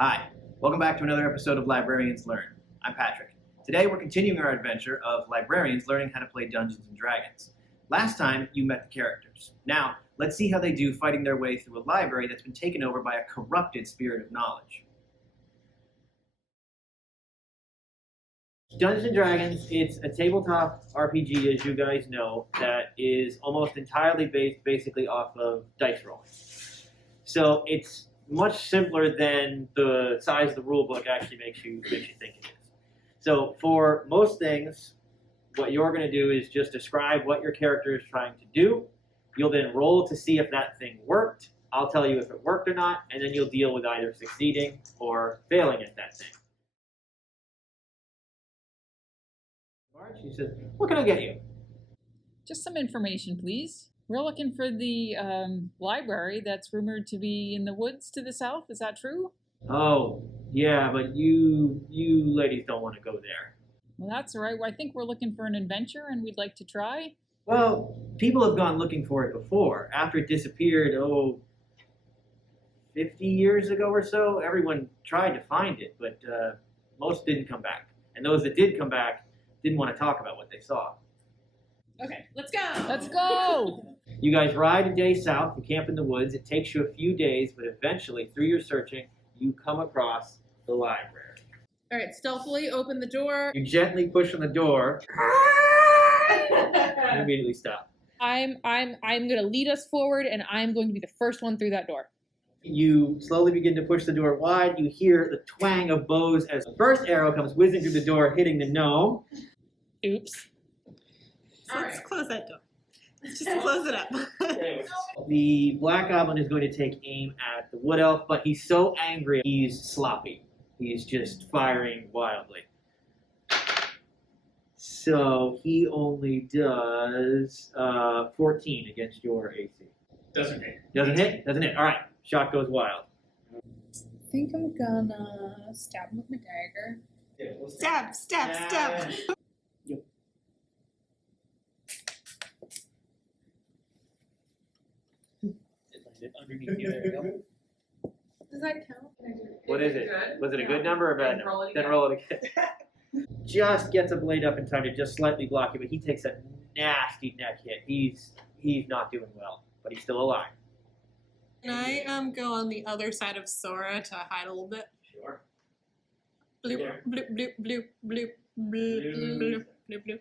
Hi, welcome back to another episode of Librarians Learn. I'm Patrick. Today we're continuing our adventure of librarians learning how to play Dungeons & Dragons. Last time you met the characters. Now, let's see how they do fighting their way through a library that's been taken over by a corrupted spirit of knowledge. Dungeons & Dragons, it's a tabletop RPG, as you guys know, that is almost entirely based basically off of dice rolling. So it's much simpler than the size of the rule book actually makes you think it is. So for most things, what you're going to do is just describe what your character is trying to do. You'll then roll to see if that thing worked. I'll tell you if it worked or not, and then you'll deal with either succeeding or failing at that thing. She says, "What can I get you?" Just some information, please. We're looking for the library that's rumored to be in the woods to the south. Is that true? Oh, yeah, but you ladies don't want to go there. Well, that's all right. Well, I think we're looking for an adventure, and we'd like to try. Well, people have gone looking for it before. After it disappeared, 50 years ago or so, everyone tried to find it, but most didn't come back. And those that did come back didn't want to talk about what they saw. Okay, let's go! Let's go! You guys ride a day south and camp in the woods. It takes you a few days, but eventually, through your searching, you come across the library. All right, stealthily open the door. You gently push on the door and immediately stop. I'm gonna lead us forward, and I'm going to be the first one through that door. You slowly begin to push the door wide. You hear the twang of bows as the first arrow comes whizzing through the door, hitting the gnome. Oops. Let's close that door. Let's just close it up. The black goblin is going to take aim at the wood elf, but he's so angry, he's sloppy. He's just firing wildly. So he only does 14 against your AC. Doesn't hit. Doesn't hit? Doesn't hit. All right. Shot goes wild. I think I'm gonna stab him with my dagger. Yeah, we'll see. Stab. Yep. Underneath you. There you go. Does that count? What is it? Was it a good number or a bad number? Then roll it again. Just gets a blade up in time to just slightly block you, but he takes a nasty neck hit. He's not doing well, but he's still alive. Can I go on the other side of Sora to hide a little bit? Sure. Bloop, There. bloop, bloop, bloop, bloop, bloop, bloop, bloop, bloop.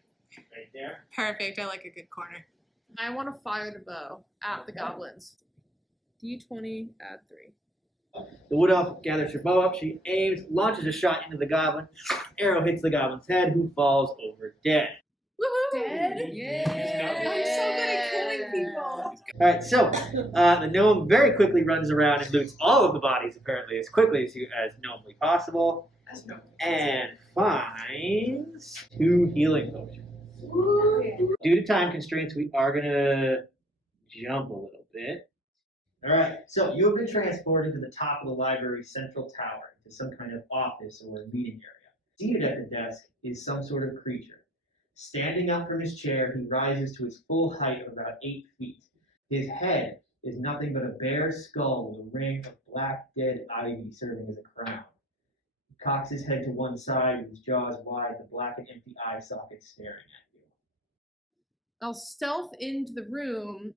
Right there. Perfect. I like a good corner. I want to fire the bow at the goblins. D20, add 3. The wood elf gathers her bow up. She aims, launches a shot into the goblin. Arrow hits the goblin's head, who falls over dead. Woohoo! Dead? Yeah! I'm so good at killing people. All right, so the gnome very quickly runs around and loots all of the bodies, apparently, as quickly as gnomely possible, and finds 2 healing potions. Due to time constraints, we are going to jump a little bit. All right, so you have been transported to the top of the library's central tower, to some kind of office or meeting area. Seated at the desk is some sort of creature. Standing up from his chair, he rises to his full height of about 8 feet. His head is nothing but a bare skull with a ring of black dead ivy serving as a crown. He cocks his head to one side with his jaws wide, the black and empty eye sockets staring at you. I'll stealth into the room.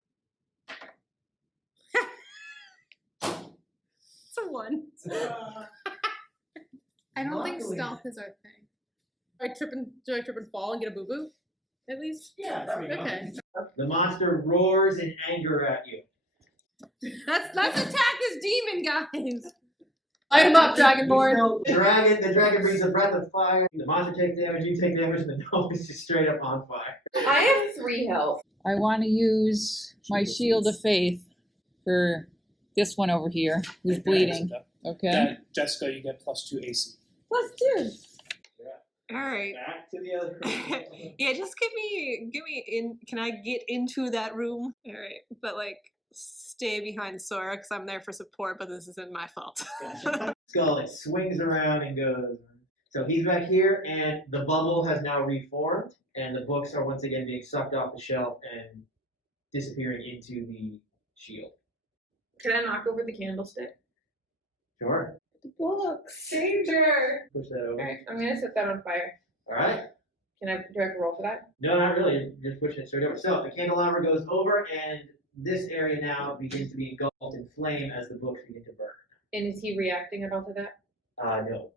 It's a 1. I don't think Luckily- stealth is our thing. Do I trip and fall and get a boo-boo? At least? Yeah, there we go. Okay. The monster roars in anger at you. Let's attack this demon, guys! Light him up, Dragonborn! The dragon brings a breath of fire. The monster takes damage, you take damage, and the gnome is just straight up on fire. I have 3 health. I want to use my shield of faith for this one over here who's bleeding. Okay? Jessica, you get +2 AC. +2. All right. Back to the other room. Yeah, just give me in. Can I get into that room? All right, but like stay behind Sora because I'm there for support. But this isn't my fault. Skull, it swings around and goes. So he's back here, and the bubble has now reformed, and the books are once again being sucked off the shelf and disappearing into the shield. Can I knock over the candlestick? Sure. The books. Danger! Push that over. Alright, I'm gonna set that on fire. All right. Do I have to roll for that? No, not really. You're just pushing it straight over. So the candelabra goes over, and this area now begins to be engulfed in flame as the books begin to burn. And is he reacting at all to that? No.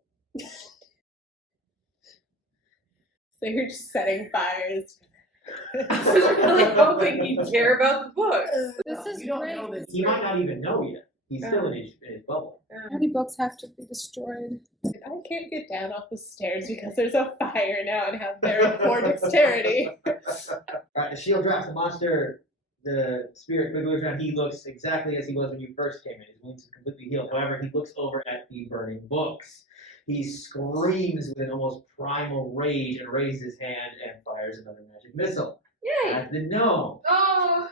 So you're just setting fires. I was really hoping he'd care about the books. This is great. He might not even know yet. He's still in his bubble. How many books have to be destroyed? I can't get down off the stairs because there's a fire now and have very poor dexterity. Alright, the shield drops. The monster, the spirit quickly looks around. He looks exactly as he was when you first came in. His wounds are completely healed. However, he looks over at the burning books. He screams with an almost primal rage and raises his hand and fires another magic missile Yay! at the gnome. Oh!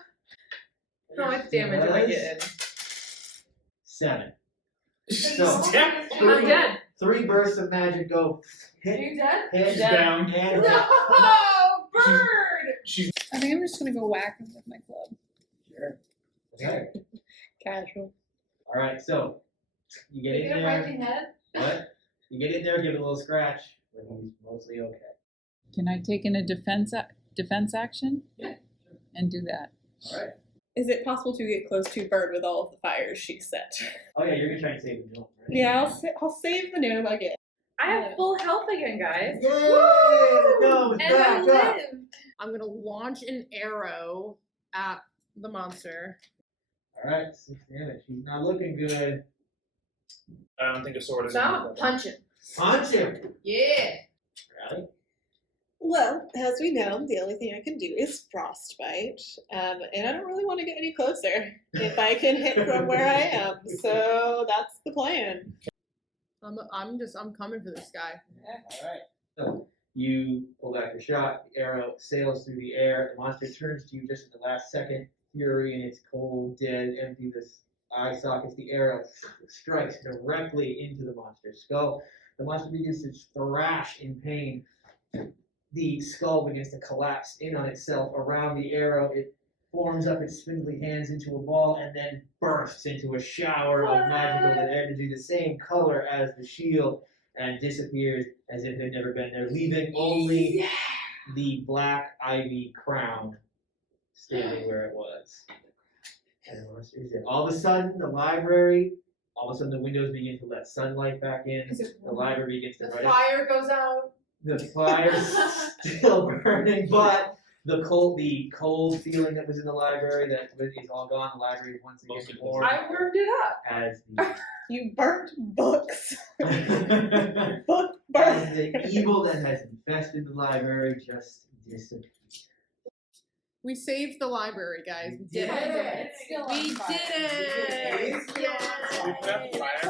How much damage am I getting? 7. I'm dead. 3 bursts of magic go Are hit you dead? head She's down. and No! Bird! I think I'm just gonna go whack him with my club. Sure. Okay. Casual. All right. So you get in there. head? What? You get in there, give it a little scratch, but he's mostly okay. Can I take in a defense action? Yeah. And do that. All right. Is it possible to get close to Bird with all of the fires she set? Oh yeah, you're gonna try and save the gnome, right? Yeah, I'll save the gnome again. I have full health again, guys. Yay! The gnome is And I back up. lived. I'm gonna launch an arrow at the monster. All right, 6 damage. He's not looking good. I don't think a sword is. So I'm gonna punch him. Punch him. Yeah. Right? Well, as we know, the only thing I can do is frostbite, and I don't really want to get any closer if I can hit from where I am. So that's the plan. I'm coming for this guy. All right. So you pull back the shot. The arrow sails through the air. The monster turns to you just at the last second. Fury in its cold, dead, empty eye sockets. The arrow strikes directly into the monster's skull. The monster begins to thrash in pain. The skull begins to collapse in on itself around the arrow. It forms up its spindly hands into a ball and then bursts into a shower of magical energy, the same color as the shield, and disappears as if it had never been there, leaving only the black ivy crown standing where it was. And the monster is dead. All of a sudden, the library, all of a sudden the windows begin to let sunlight back in. The library begins to The brighten. fire goes out. The fire's still burning, but the cold feeling that was in the library that is all gone. The library is once again warm I warmed it up. as the You burnt books. Book as burn. the evil that has infested the library just disappeared. We saved the library, guys. We did Yeah. it. It's still We on fire. did it. We put out the fire